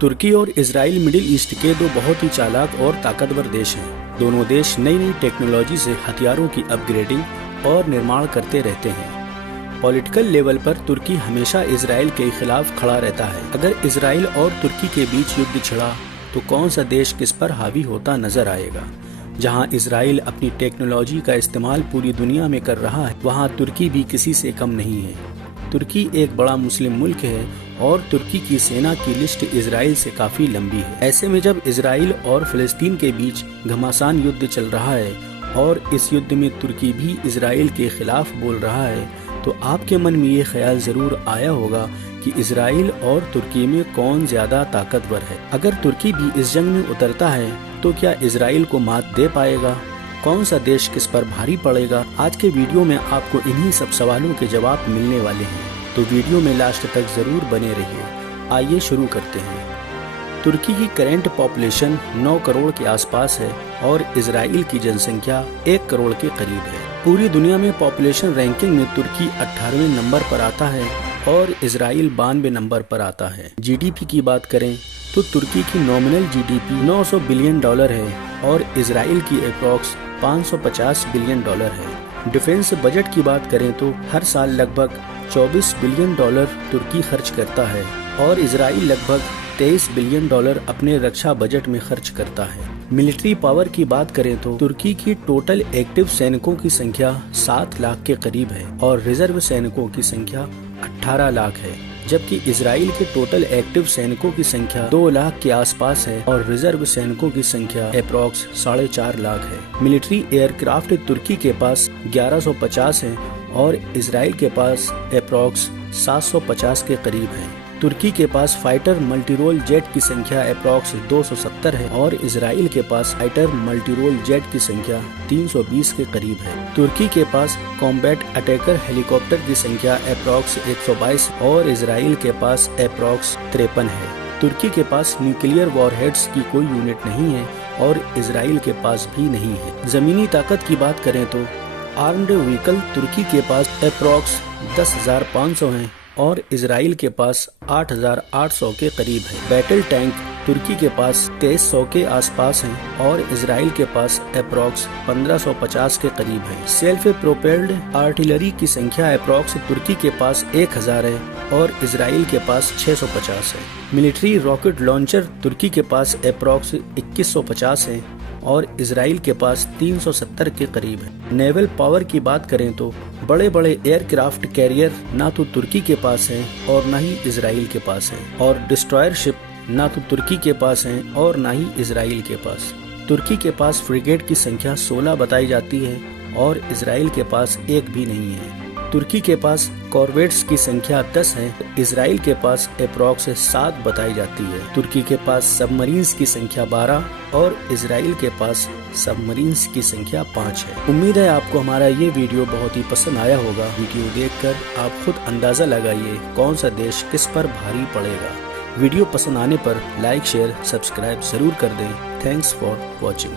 तुर्की और Israel middle east के दो बहुत ही चालाक और ताकतवर देश हैं। दोनों देश नई नई टेक्नोलॉजी से हथियारों की अपग्रेडिंग और निर्माण करते रहते हैं। पॉलिटिकल लेवल पर तुर्की हमेशा इजराइल के खिलाफ खड़ा रहता है। अगर इजराइल और तुर्की के बीच युद्ध छिड़ा तो कौन सा देश किस पर हावी होता नजर आएगा। जहां इजराइल अपनी टेक्नोलॉजी का इस्तेमाल पूरी दुनिया में कर रहा है, वहां तुर्की भी किसी से कम नहीं है। तुर्की एक बड़ा मुस्लिम मुल्क है और तुर्की की सेना की लिस्ट इजराइल से काफी लंबी है। ऐसे में जब इजराइल और फिलिस्तीन के बीच घमासान युद्ध चल रहा है और इस युद्ध में तुर्की भी इजराइल के खिलाफ बोल रहा है, तो आपके मन में ये ख्याल जरूर आया होगा कि इजराइल और तुर्की में कौन ज्यादा ताकतवर है। अगर तुर्की भी इस जंग में उतरता है तो क्या इजराइल को मात दे पाएगा? कौन सा देश किस पर भारी पड़ेगा? आज के वीडियो में आपको इन्हीं सब सवालों के जवाब मिलने वाले हैं, तो वीडियो में लास्ट तक जरूर बने रहिए। आइए शुरू करते हैं। तुर्की की करंट पॉपुलेशन 9 करोड़ के आसपास है और इजराइल की जनसंख्या 1 करोड़ के करीब है। पूरी दुनिया में पॉपुलेशन रैंकिंग में तुर्की 18वें नंबर पर आता है और इजराइल 92 नंबर पर आता है। जीडीपी की बात करें तो तुर्की की नॉमिनल जीडीपी $900 बिलियन है और इजराइल की अप्रॉक्स $550 बिलियन है। डिफेंस बजट की बात करें तो हर साल लगभग $24 बिलियन तुर्की खर्च करता है और इजराइल लगभग $23 बिलियन अपने रक्षा बजट में खर्च करता है। मिलिट्री पावर की बात करें तो तुर्की की टोटल एक्टिव सैनिकों की संख्या 7 लाख के करीब है और रिजर्व सैनिकों की संख्या 18 लाख है, जबकि इजराइल के टोटल एक्टिव सैनिकों की संख्या 2 लाख के आसपास है और रिजर्व सैनिकों की संख्या अप्रॉक्स 4.5 लाख है। मिलिट्री एयरक्राफ्ट तुर्की के पास 1150 है और इजराइल के पास अप्रॉक्स 750 के करीब है। तुर्की के पास फाइटर मल्टीरोल जेट की संख्या अप्रॉक्स 270 है और इजराइल के पास फाइटर मल्टीरोल जेट की संख्या 320 के करीब है। तुर्की के पास कॉम्बैट अटैकर हेलीकॉप्टर की संख्या अप्रॉक्स 122 और इजराइल के पास अप्रॉक्स 53 है। तुर्की के पास न्यूक्लियर वॉरहेड्स की कोई यूनिट नहीं है और इजराइल के पास भी नहीं है। जमीनी ताकत की बात करें तो आर्म्ड व्हीकल तुर्की के पास अप्रॉक्स 10,500 हैं और इजराइल के पास 8,800 के करीब है। बैटल टैंक तुर्की के पास 2300 के आसपास हैं और इजराइल के पास अप्रॉक्स 1550 के करीब है। सेल्फ प्रोपेल्ड आर्टिलरी की संख्या अप्रॉक्स तुर्की के पास 1000 है और इजराइल के पास 650 है। मिलिट्री रॉकेट लॉन्चर तुर्की के पास अप्रॉक्स 2150 है और इजराइल के पास 370 के करीब है। नेवल पावर की बात करें तो बड़े बड़े एयरक्राफ्ट कैरियर ना तो तुर्की के पास हैं और ना ही इजराइल के पास हैं और डिस्ट्रॉयर शिप ना तो तुर्की के पास हैं और ना ही इजराइल के पास। तुर्की के पास फ्रिगेट की संख्या 16 बताई जाती है और इजराइल के पास एक भी नहीं है। तुर्की के पास कॉर्वेट्स की संख्या 10 है, इजराइल के पास अप्रॉक्स 7 बताई जाती है। तुर्की के पास सबमरीन्स की संख्या 12 और इजराइल के पास सबमरीन्स की संख्या 5 है। उम्मीद है आपको हमारा ये वीडियो बहुत ही पसंद आया होगा। वीडियो देखकर आप खुद अंदाजा लगाइए कौन सा देश किस पर भारी पड़ेगा। वीडियो पसंद आने पर लाइक शेयर सब्सक्राइब जरूर कर दें। Thanks for watching.